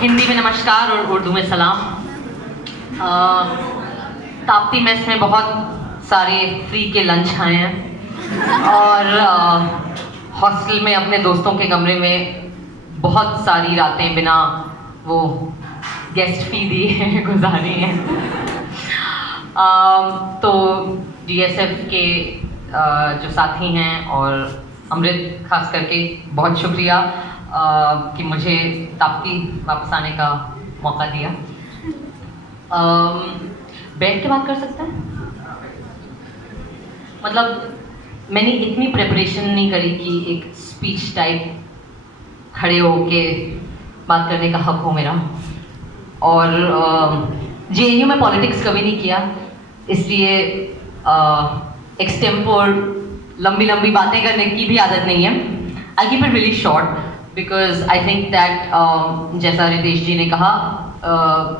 हिंदी में नमस्कार और उर्दू में सलाम। ताप्ती मेस में बहुत सारे फ्री के लंच खाए हैं और हॉस्टल में अपने दोस्तों के कमरे में बहुत सारी रातें बिना वो गेस्ट फी दिए गुजारी हैं। तो DSF के जो साथी हैं और अमृत खास करके बहुत शुक्रिया कि मुझे ताप्ती वापस आने का मौका दिया। बैठ के बात कर सकते हैं? मतलब मैंने इतनी प्रिपरेशन नहीं करी कि एक स्पीच टाइप खड़े होके बात करने का हक हो मेरा। और JNU में पॉलिटिक्स कभी नहीं किया, इसलिए एक्सटेम्पोर लंबी लंबी बातें करने की भी आदत नहीं है। I keep it really short because I think that जैसा रितेश जी ने कहा,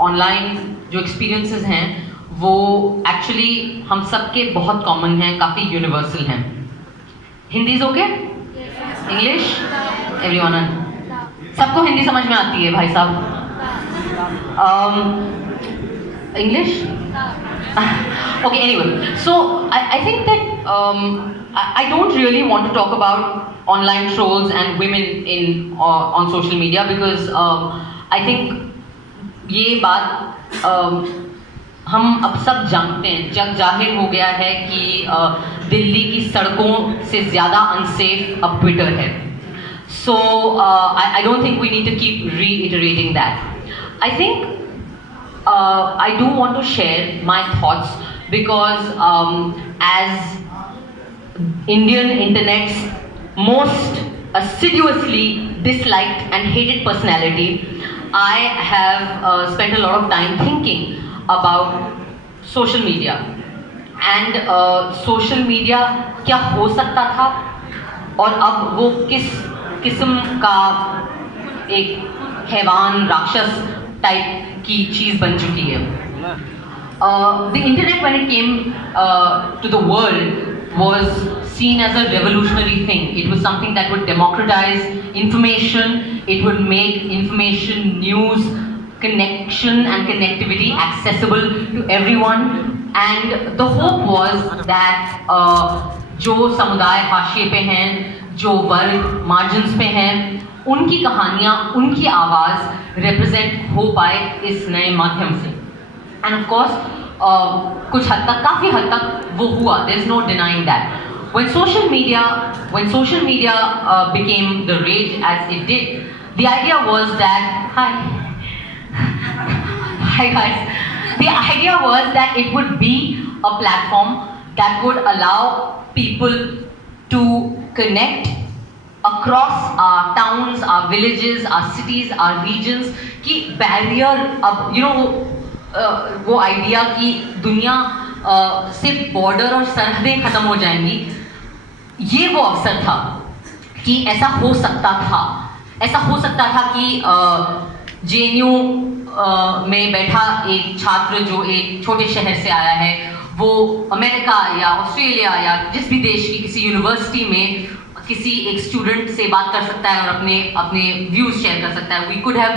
ऑनलाइन जो एक्सपीरियंसेस हैं वो एक्चुअली हम सबके बहुत कॉमन हैं, काफ़ी यूनिवर्सल हैं। Hindi is okay? English? Everyone? सबको हिंदी समझ में आती है भाई साहब? English? Okay, anyway, so I think that I don't really want to talk about online trolls and women in on social media because I think ये बात हम अब सब जानते हैं, जग जाहिर हो गया है कि दिल्ली की सड़कों से ज़्यादा अनसेफ अब ट्विटर है। So I don't think we need to keep reiterating that. I think I do want to share my thoughts because as Indian internet's most assiduously disliked and hated personality, I have spent a lot of time thinking about social media and social media क्या हो सकता था और अब वो किस किस्म का एक हैवान राक्षस टाइप की चीज बन चुकी है। The internet when it came to the world was seen as a revolutionary thing. It was something that would democratize information, it would make information, news, connection and connectivity accessible to everyone, and the hope was that जो समुदाय हाशिए पे हैं, जो वर्ग margins पे हैं, उनकी कहानियाँ, उनकी आवाज़ रिप्रेजेंट हो पाए इस नए माध्यम से। एंड ऑफ कोर्स कुछ हद तक, काफ़ी हद तक वो हुआ, there is no denying that. When social media became the rage as it did, the idea was that hi guys, the idea was that it would be a platform that would allow people to connect across our towns, our villages, our cities, our regions, कि barrier अब वो idea कि दुनिया से border और सरहदें खत्म हो जाएंगी, ये वो अवसर था कि ऐसा हो सकता था कि JNU में बैठा एक छात्र जो एक छोटे शहर से आया है, वो अमेरिका या ऑस्ट्रेलिया या जिस भी देश की किसी यूनिवर्सिटी में किसी एक स्टूडेंट से बात कर सकता है और अपने व्यूज शेयर कर सकता है। We could have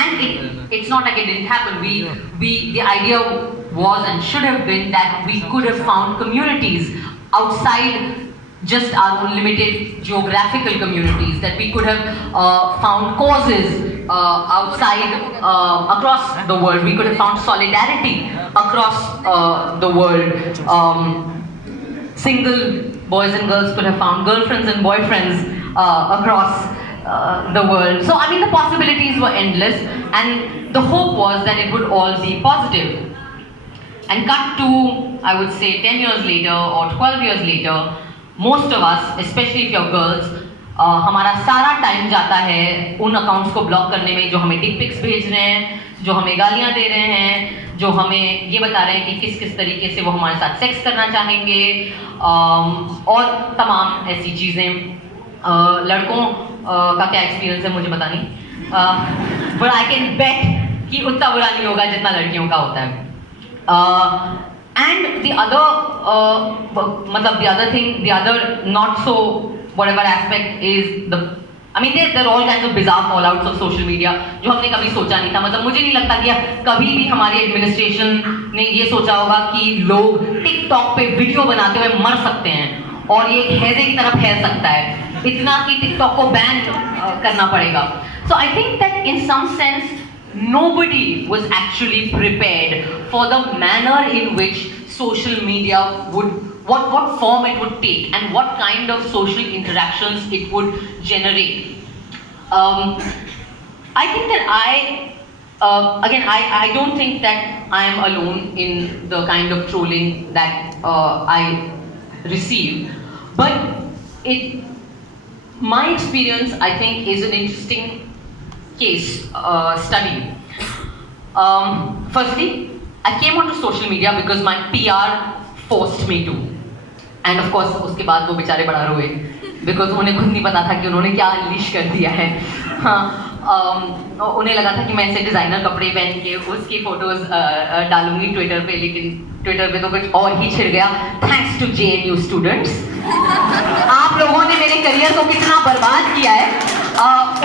and it's not like it didn't happen. The idea was and should have been that we could have found communities outside just our own limited geographical communities, that we could have found causes outside across the world. We could have found solidarity across the world. Single boys and girls could have found girlfriends and boyfriends across the world. So I mean, the possibilities were endless, and the hope was that it would all be positive. And cut to, I would say, 10 years later or 12 years later, most of us, especially if you're girls, हमारा सारा time जाता है उन accounts को block करने में जो हमें डिक पिक्स भेज रहे हैं, जो हमें गालियाँ दे रहे हैं, जो हमें ये बता रहे हैं कि किस किस तरीके से वो हमारे साथ सेक्स करना चाहेंगे, और तमाम ऐसी चीज़ें। लड़कों का क्या एक्सपीरियंस है मुझे पता नहीं, बट आई कैन बेट कि उतना बुरा नहीं होगा जितना लड़कियों का होता है। And the other, the other not so whatever aspect is the I mean, there are all kinds of bizarre fallouts of social media जो हमने कभी सोचा नहीं था. मतलब मुझे नहीं लगता कि कभी भी हमारी एडमिनिस्ट्रेशन ने ये सोचा होगा कि लोग टिकटॉक पे वीडियो बनाते हुए मर सकते हैं और ये एक हैजे की तरफ फैल सकता है, इतना कि टिकटॉक को बैन करना पड़ेगा. So I think that in some sense nobody was actually prepared for the manner in which social media would, what form it would take and what kind of social interactions it would generate. I think that I don't think that I am alone in the kind of trolling that I receive, but my experience, I think, is an interesting case study. Firstly, I came onto social media because my PR forced me to, and of course उसके बाद वो बेचारे बड़ा रोए because उन्हें खुद नहीं पता था कि उन्होंने क्या अनलीश कर दिया है. उन्हें लगा था कि मैं ऐसे डिज़ाइनर कपड़े पहन के उसकी फोटोज डालूंगी ट्विटर पे, लेकिन ट्विटर पे तो कुछ और ही छिड़ गया. थैंक्स टू JNU स्टूडेंट्स, आप लोगों ने मेरे करियर को कितना बर्बाद किया है,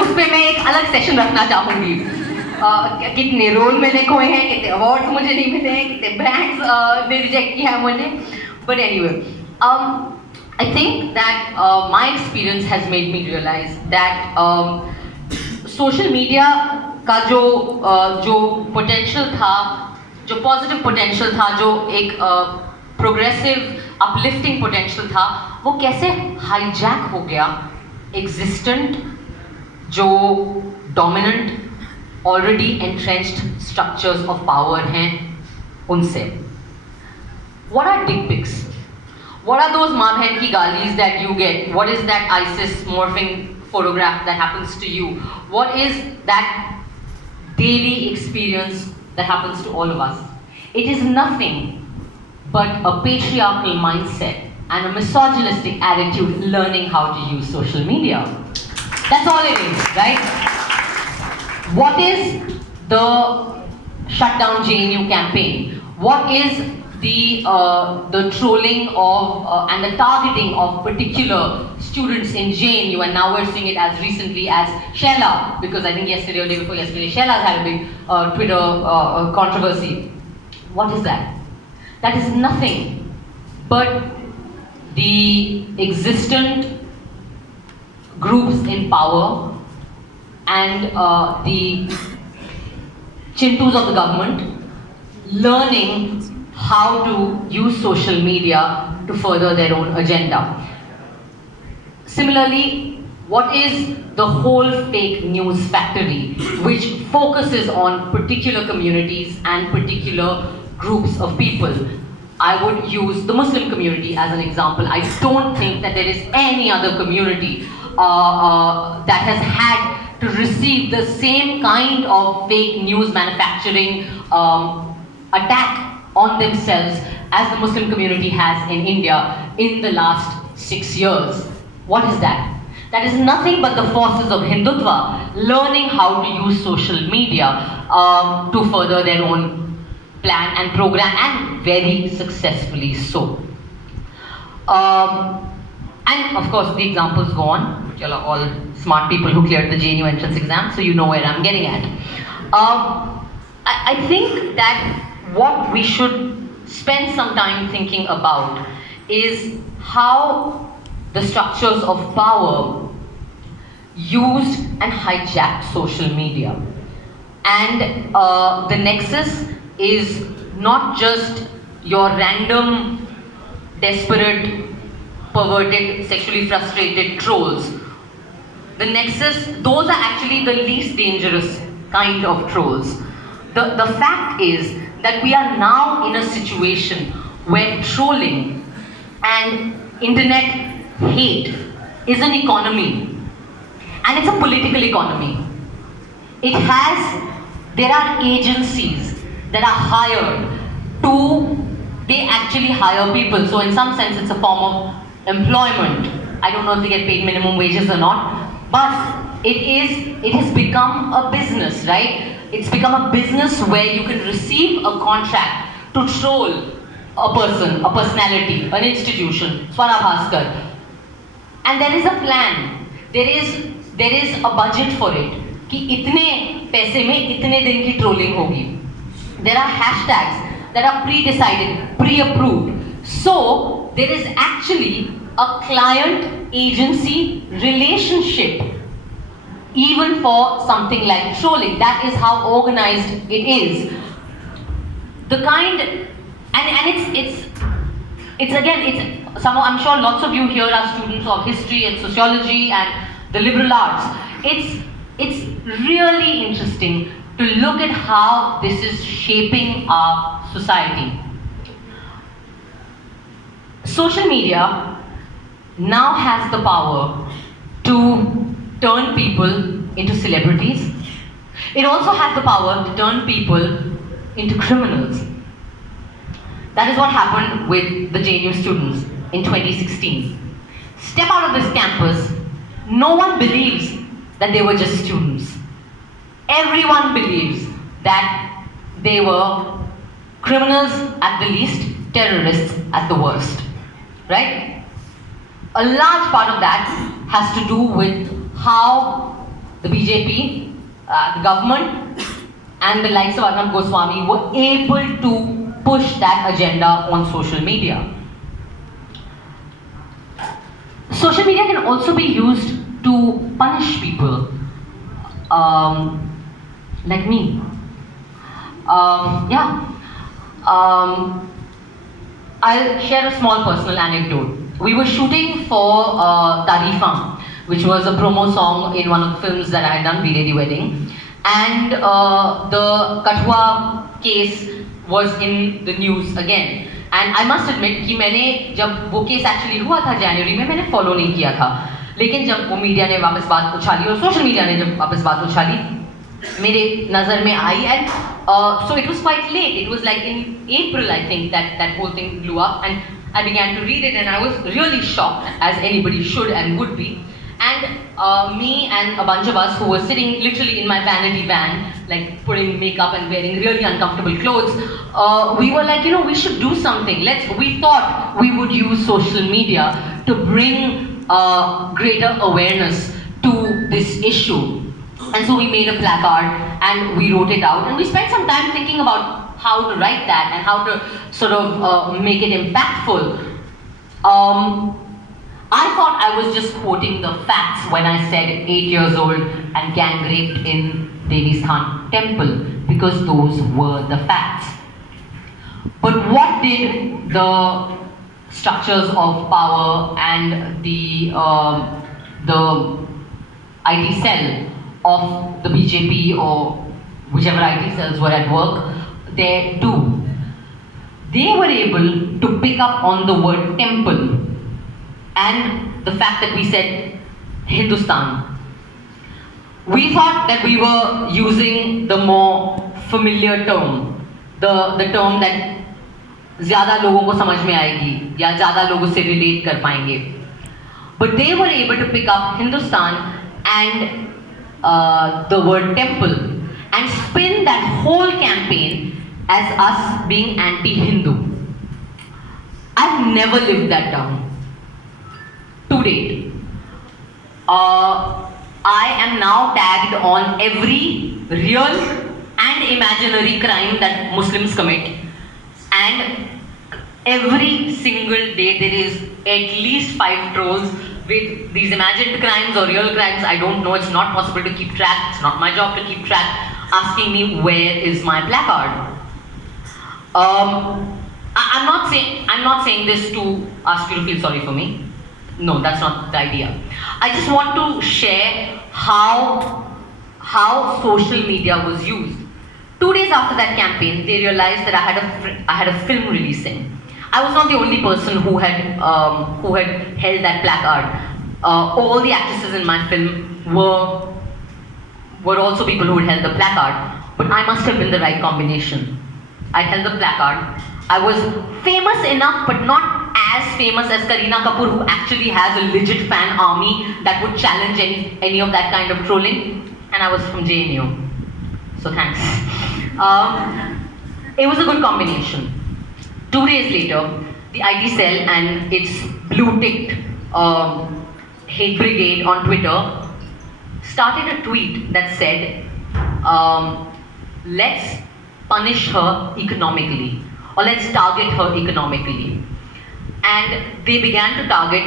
उस पर मैं एक अलग सेशन रखना चाहूँगी. कितने रोल मैंने खोए हैं, कितने अवार्ड्स मुझे नहीं मिले हैं, कितने ब्रांड्स ने रिजेक्ट किया है मुझे. But anyway, I think that my experience has made me realize that social media का जो potential था, जो positive potential था, जो एक progressive uplifting potential था, वो कैसे hijack हो गया existent जो dominant already entrenched structures of power हैं उनसे. What are dick pics? What are those maan behen ki galis that you get? What is that ISIS morphing photograph that happens to you? What is that daily experience that happens to all of us? It is nothing but a patriarchal mindset and a misogynistic attitude learning how to use social media. That's all it is, right? What is the shutdown JNU campaign? What is the trolling of and the targeting of particular students in JNU, and now we're seeing it as recently as Sheila, because I think yesterday or day before yesterday, Sheila's had a big Twitter controversy. What is that? That is nothing but the existent groups in power and the chintus of the government learning how to use social media to further their own agenda. Similarly, what is the whole fake news factory which focuses on particular communities and particular groups of people? I would use the Muslim community as an example. I don't think that there is any other community that has had to receive the same kind of fake news manufacturing attack on themselves as the Muslim community has in India in the last 6 years. What is that? That is nothing but the forces of Hindutva learning how to use social media to further their own plan and program, and very successfully so. And of course the examples go on, which are all smart people who cleared the JNU entrance exam, so you know where I'm getting at. I think that what we should spend some time thinking about is how the structures of power used and hijacked social media. And the nexus is not just your random, desperate, perverted, sexually frustrated trolls. The nexus, those are actually the least dangerous kind of trolls. The fact is that we are now in a situation where trolling and internet hate is an economy, and it's a political economy. There are agencies that are hired they actually hire people, so in some sense it's a form of employment. I don't know if they get paid minimum wages or not, but it has become a business, right? It's become a business where you can receive a contract to troll a person, a personality, an institution, Swara Bhaskar. And there is a plan. There is there is a budget for it. कि इतने पैसे में इतने दिन की trolling होगी. There are hashtags that are pre-decided, pre-approved. So there is actually a client-agency relationship even for something like trolling. That is how organized it is. The kind, and it's somehow, I'm sure lots of you here are students of history and sociology and the liberal arts. It's really interesting to look at how this is shaping our society. Social media now has the power to turn people into celebrities. It also has the power to turn people into criminals. That is what happened with the JNU students in 2016. Step out of this campus, no one believes that they were just students. Everyone believes that they were criminals at the least, terrorists at the worst. Right? A large part of that has to do with how the BJP, the government, and the likes of Arnab Goswami were able to push that agenda on social media. Social media can also be used to punish people, like me. I'll share a small personal anecdote. We were shooting for Tarifa, which was a promo song in one of the films that I had done, Veere Di Wedding. And the Kathua case was in the news again. And I must admit कि मैंने जब वो case actually हुआ था जनवरी में, मैंने follow नहीं किया था. लेकिन जब वो मीडिया ने वापस बात उछाली और सोशल मीडिया ने जब वापस बात उछाली, मेरे नज़र में आई. And so it was quite late. It was like in April, I think, that whole thing blew up. And I began to read it, and I was really shocked, as anybody should and would be. And me and a bunch of us who were sitting literally in my vanity van, like putting makeup and wearing really uncomfortable clothes, we were like, we should do something. We thought we would use social media to bring greater awareness to this issue. And so we made a placard and we wrote it out, and we spent some time thinking about how to write that and how to sort of make it impactful. I thought I was just quoting the facts when I said 8 years old and gang raped in Devi Sthan temple, because those were the facts. But what did the structures of power and the IT cell of the BJP or whichever IT cells were at work there do? They were able to pick up on the word temple and the fact that we said Hindustan. We thought that we were using the more familiar term, the term that ज़्यादा लोगों को समझ में आएगी या ज़्यादा लोगों से relate कर पाएंगे. But they were able to pick up Hindustan and the word temple and spin that whole campaign as us being anti-Hindu. I've never lived that down to date. I am now tagged on every real and imaginary crime that Muslims commit, and every single day there is at least 5 trolls with these imagined crimes or real crimes. I don't know, it's not possible to keep track, it's not my job to keep track, asking me where is my placard. I'm not saying this to ask you to feel sorry for me. No, that's not the idea. I just want to share how social media was used. 2 days after that campaign, they realized that I had a film releasing. I was not the only person who had held that placard. All the actresses in my film were also people who had held the placard, but I must have been the right combination. I held the placard. I was famous enough, but not as famous as Kareena Kapoor, who actually has a legit fan army that would challenge any of that kind of trolling. And I was from JNU, so thanks. It was a good combination. 2 days later, the IT cell and its blue-ticked hate brigade on Twitter started a tweet that said, let's punish her economically, or let's target her economically. And they began to target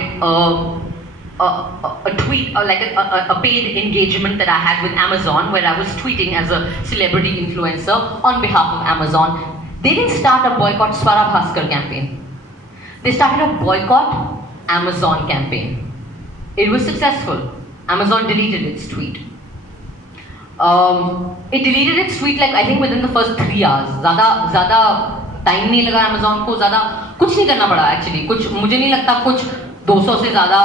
a tweet, like a paid engagement that I had with Amazon, where I was tweeting as a celebrity influencer on behalf of Amazon. They didn't start a boycott Swara Bhaskar campaign. They started a boycott Amazon campaign. It was successful. Amazon deleted its tweet. It deleted its tweet, like I think within the first 3 hours. ज़्यादा time नहीं लगा Amazon को, ज़्यादा कुछ नहीं करना पड़ा actually. कुछ मुझे नहीं लगता कुछ 200 से ज़्यादा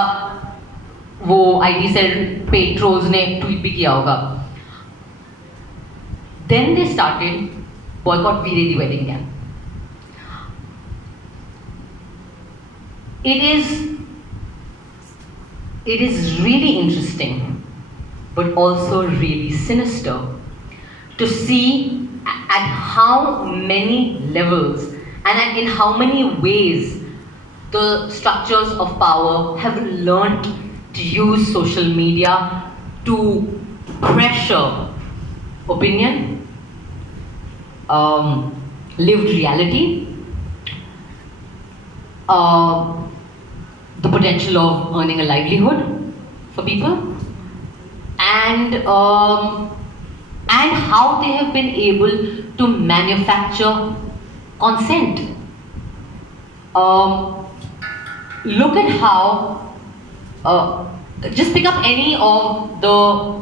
वो IT cell paid trolls ने tweet भी किया होगा. Then they started boycott Veere the wedding camp. It is really interesting, but also really sinister to see at how many levels and in how many ways the structures of power have learnt to use social media to pressure opinion, lived reality, the potential of earning a livelihood for people, and how they have been able to manufacture consent. Look at how, just pick up any of the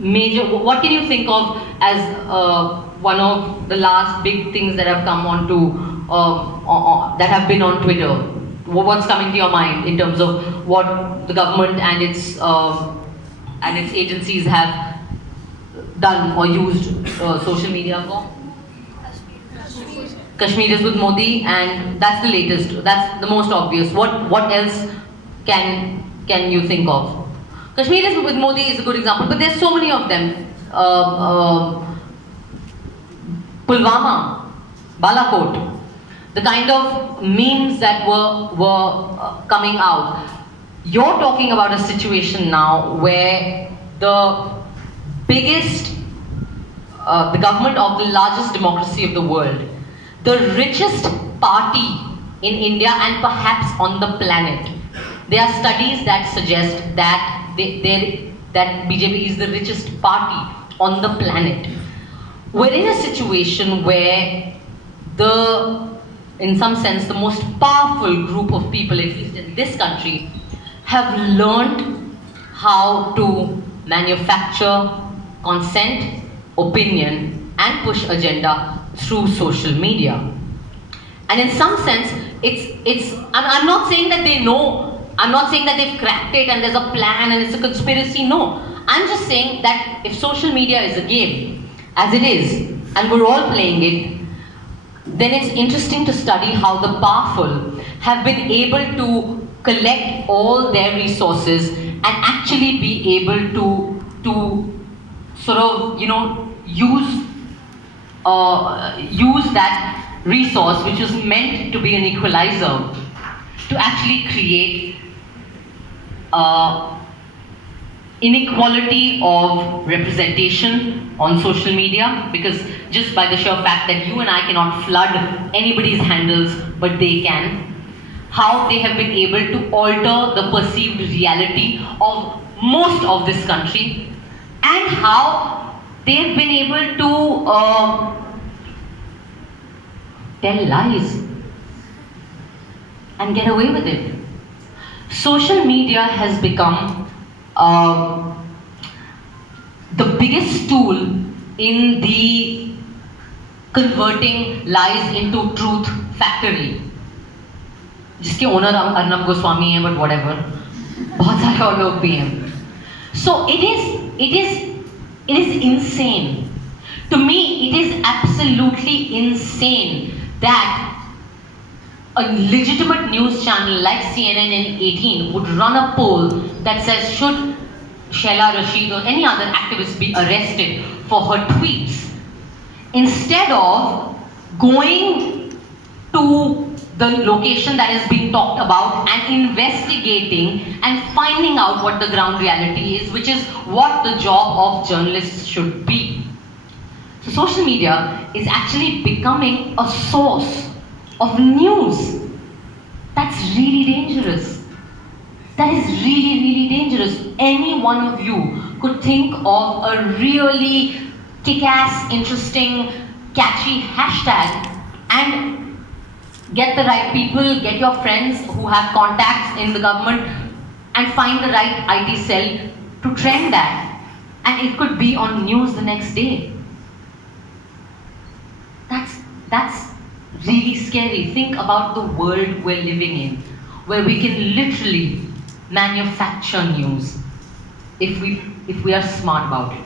major, what can you think of as one of the last big things that have come on to, that have been on Twitter? What's coming to your mind in terms of what the government and its agencies have done or used social media for? Kashmir is with Modi, and that's the latest. That's the most obvious. What else can you think of? Kashmir is with Modi is a good example, but there's so many of them. Pulwama, Balakot, the kind of memes that were coming out. You're talking about a situation now where the biggest, the government of the largest democracy of the world, the richest party in India and perhaps on the planet. There are studies that suggest that that BJP is the richest party on the planet. We're in a situation where in some sense, the most powerful group of people, at least in this country, have learned how to manufacture consent, opinion, and push agenda through social media. And in some sense, I'm not saying that they know, I'm not saying that they've cracked it and there's a plan and it's a conspiracy, no. I'm just saying that if social media is a game, as it is, and we're all playing it, then it's interesting to study how the powerful have been able to collect all their resources and actually be able to sort of, use that resource, which is meant to be an equalizer, to actually create inequality of representation on social media, because just by the sheer fact that you and I cannot flood anybody's handles, but they can, how they have been able to alter the perceived reality of most of this country, and how they've been able to tell lies and get away with it. Social media has become the biggest tool in the converting lies into truth factory, जिसके owner Arnab Goswami हैं, but whatever, बहुत सारे और लोग भी हैं. So it is insane. To me, it is absolutely insane that a legitimate news channel like CNN and 18 would run a poll that says, should Sheila Rashid or any other activist be arrested for her tweets, instead of going to the location that is being talked about and investigating and finding out what the ground reality is, which is what the job of journalists should be. So social media is actually becoming a source of news. That's really dangerous. That is really, really dangerous. Any one of you could think of a really kick-ass, interesting, catchy hashtag and get the right people, get your friends who have contacts in the government and find the right IT cell to trend that. And it could be on news the next day. That's really scary. Think about the world we're living in, where we can literally manufacture news if we are smart about it.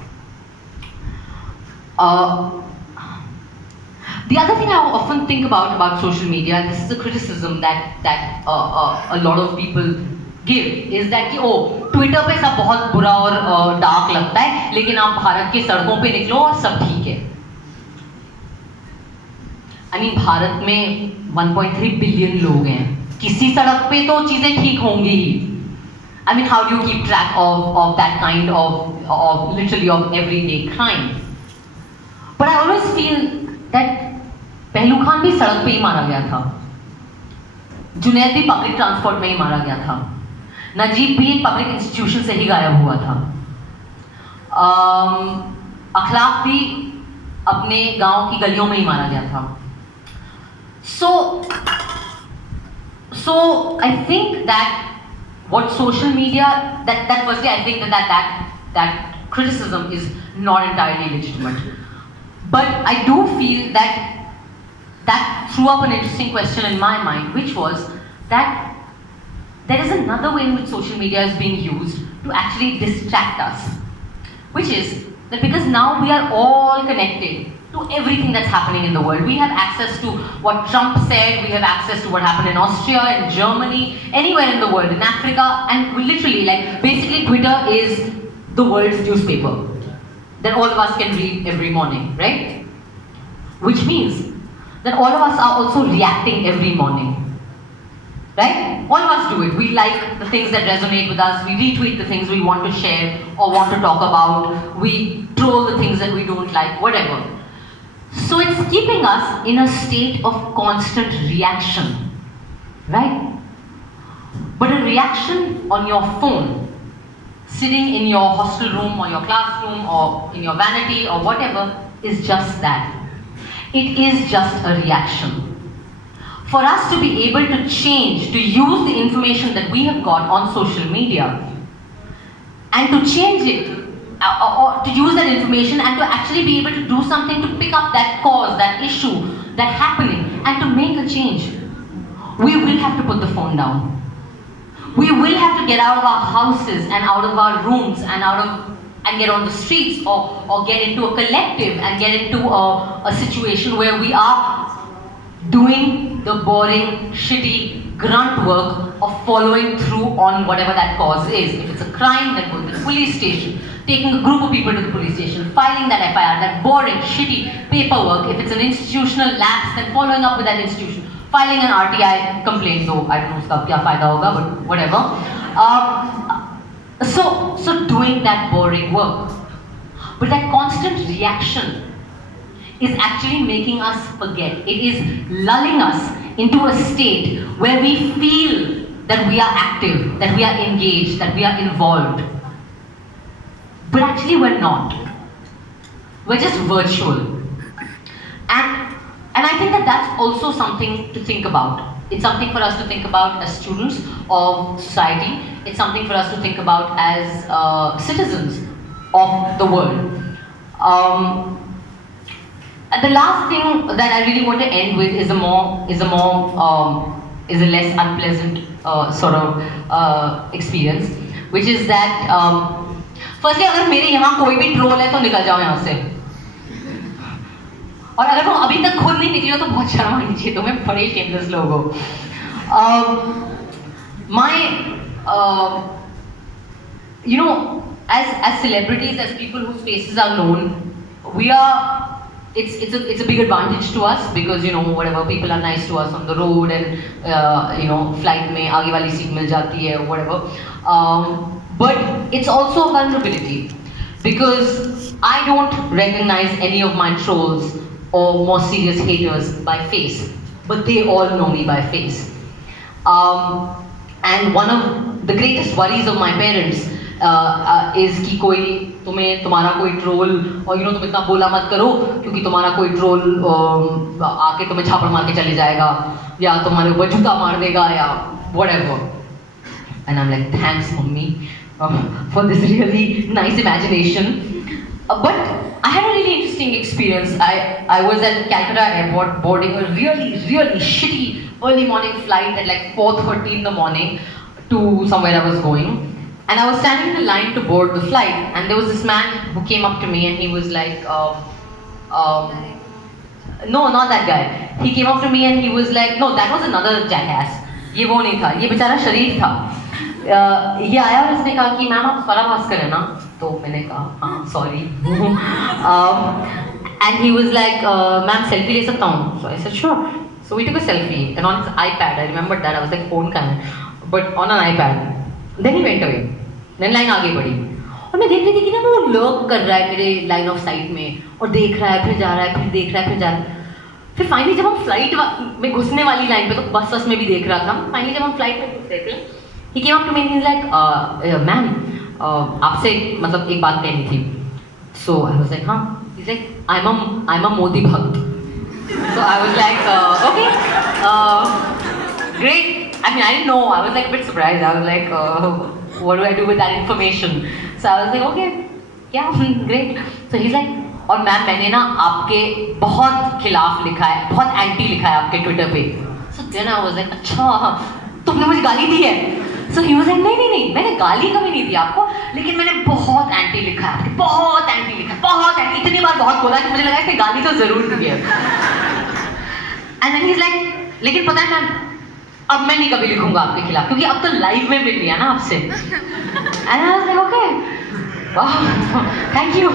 The other thing I often think about social media, and this is a criticism that a lot of people give, is that कि Twitter पे सब बहुत बुरा और dark लगता है, लेकिन आप भारत की सड़कों पे निकलो और सब ठीक है. I mean, भारत में 1.3 बिलियन लोग हैं, किसी सड़क पे तो चीजें ठीक होंगी ही. I mean, how do you keep track of that kind of literally of everyday crime? But I always feel that पहलू खान भी सड़क पे ही मारा गया था, जुनैद भी पब्लिक ट्रांसपोर्ट में ही मारा गया था, नजीब भी एक पब्लिक इंस्टीट्यूशन से ही गायब हुआ था, अखलाक भी अपने गांव की गलियों में ही मारा गया था. So I think that what social media, that firstly I think that criticism is not entirely legitimate. But I do feel that threw up an interesting question in my mind, which was that there is another way in which social media is being used to actually distract us, which is that because now we are all connected to everything that's happening in the world. We have access to what Trump said, we have access to what happened in Austria, in Germany, anywhere in the world, in Africa, and we literally, like, basically Twitter is the world's newspaper that all of us can read every morning, right? Which means that all of us are also reacting every morning, right? All of us do it. We like the things that resonate with us, we retweet the things we want to share or want to talk about, we troll the things that we don't like, whatever. So it's keeping us in a state of constant reaction, right? But a reaction on your phone, sitting in your hostel room or your classroom or in your vanity or whatever, is just that. It is just a reaction. For us to be able to change, to use the information that we have got on social media and to change it, or to use that information and to actually be able to do something to pick up that cause, that issue, that happening, and to make a change, we will have to put the phone down. We will have to get out of our houses and out of our rooms and get on the streets or get into a collective and get into a situation where we are doing the boring, shitty, grunt work of following through on whatever that cause is. If it's a crime, then go to the police station, taking a group of people to the police station, filing that FIR, that boring, shitty paperwork. If it's an institutional lapse, then following up with that institution, filing an RTI complaint, though I don't know uska kya fayda hoga, but whatever. So doing that boring work. But that constant reaction is actually making us forget. It is lulling us into a state where we feel that we are active, that we are engaged, that we are involved. But actually we're not. We're just virtual. And I think that that's also something to think about. It's something for us to think about as students of society. It's something for us to think about as citizens of the world. And the last thing that I really want to end with is a less unpleasant sort of experience, which is that firstly, अगर मेरे यहाँ कोई भी troll है तो निकल जाओ यहाँ से. और अगर तुम अभी तक खुद नहीं निकली हो तो बहुत शर्म आनी चाहिए तुम्हें, बड़े shameless लोग हो. You know, as celebrities, as people whose faces are known, we are it's a big advantage to us because whatever, people are nice to us on the road and flight में आगे वाली seat मिल जाती है whatever. But it's also a vulnerability because I don't recognize any of my trolls or more serious haters by face, but they all know me by face. And one of the greatest worries of my parents is कि तुम्हारा कोई troll और तुम इतना बोला मत करो क्योंकि तुम्हारा कोई ट्रोल आके तुम्हें छापड़ मार के चले जाएगा या तुम्हारे ऊपर जूता मार देगा या whatever. And I'm like, thanks mummy for this really nice imagination. But I had a really interesting experience. I was at Calcutta airport boarding a really shitty early morning flight at like 4:30 in the morning to somewhere I was going. And I was standing in the line to board the flight, and there was this man who came up to me and he was like, no, not that guy. He came up to me and he was like, no, that was another jackass. ये वो नहीं था, ये बेचारा शरीफ था. ये आया और इसने कहा कि मैम आप स्वरा भास्कर है ना? तो मैंने कहा हाँ, sorry. And he was like, ma'am selfie ले सकता हूँ? So I said sure. So we took a selfie, and on his iPad, I remembered that. I was like, phone का है, but on an iPad. Then he went away. Then line आगे बढ़ी और मैं देख रही थी कि ना वो लर्क कर रहा है मेरे लाइन ऑफ साइट में और देख रहा है फिर जा रहा है फिर देख रहा है फिर जा रहा है. फिर फाइनली जब हम फ्लाइट में घुसने वाली लाइन पे, तो बस में भी देख रहा था, फाइनली जब हम फ्लाइट में घुस रहे थे, he came up to me and he's like, ma'am आपसे मतलब एक बात कहनी थी. So I was like हाँ. He's like, I'm a Modi भक्त. So I was like okay, great. I mean, I didn't know. I was like a bit surprised. I was like, what do I do with that information? So I was like, okay, yeah, great. So he's like, और ma'am मैंने ना आपके बहुत खिलाफ लिखा है, बहुत anti लिखा है आपके ट्विटर पे. So then I was like, अच्छा तुमने मुझे गाली दी है? So he was like, नहीं, मैंने गाली कभी नहीं दी आपको, लेकिन मैंने बहुत एंटी लिखा है आपके, बहुत एंटी लिखा है, बहुत एंटी, इतनी बार बहुत बोला कि मुझे लगा इसने गाली तो जरूर दी है. And then he's like, लेकिन पता है मैम, अब मैं नहीं कभी लिखूंगा आपके खिलाफ क्योंकि अब तो लाइव में मिल लिया ना आपसे. And I was like, okay, wow, thank you.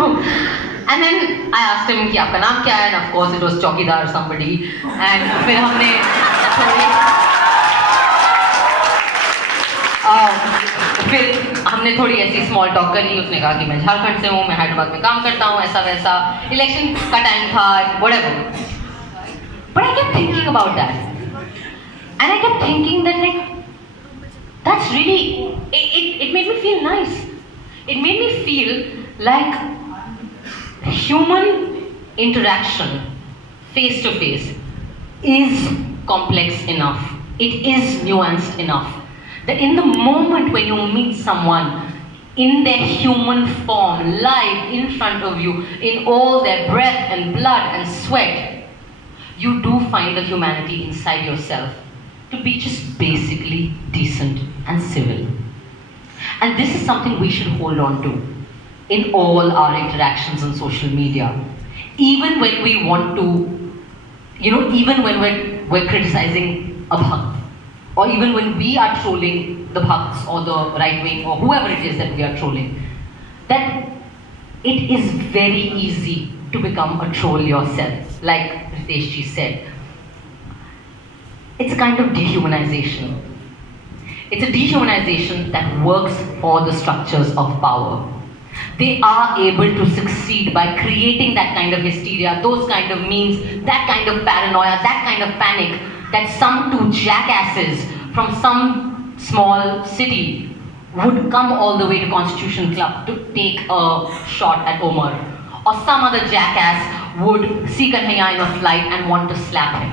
And then I asked him कि आपका नाम क्या है, and of course it was चौकीदार somebody. And फिर हमने थोड़ी ऐसी स्मॉल टॉक करी. उसने कहा कि मैं झारखंड से हूँ, मैं हैदराबाद में काम करता हूँ, ऐसा वैसा, इलेक्शन का टाइम था, whatever. But I kept thinking about that. And I kept thinking that like, that's really, it made me feel nice. It made me feel like human interaction, face to face, is complex enough. It is nuanced enough. That in the moment when you meet someone in their human form, live in front of you, in all their breath and blood and sweat, you do find the humanity inside yourself to be just basically decent and civil. And this is something we should hold on to in all our interactions on social media. Even when we want to, even when we're criticizing a bhakt, or even when we are trolling the bhakts or the right wing or whoever it is that we are trolling, that it is very easy to become a troll yourself, like Ritesh ji said. It's a kind of dehumanization. It's a dehumanization that works for the structures of power. They are able to succeed by creating that kind of hysteria, those kind of memes, that kind of paranoia, that kind of panic, that some two jackasses from some small city would come all the way to Constitution Club to take a shot at Omar. Or some other jackass would see Kanhaiya in a flight and want to slap him.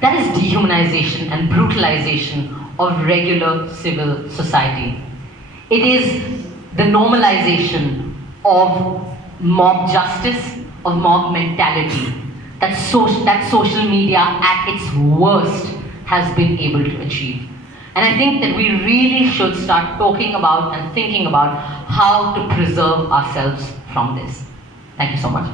That is dehumanization and brutalization of regular civil society. It is the normalization of mob justice, of mob mentality, that social media at its worst has been able to achieve. And I think that we really should start talking about and thinking about how to preserve ourselves from this. Thank you so much.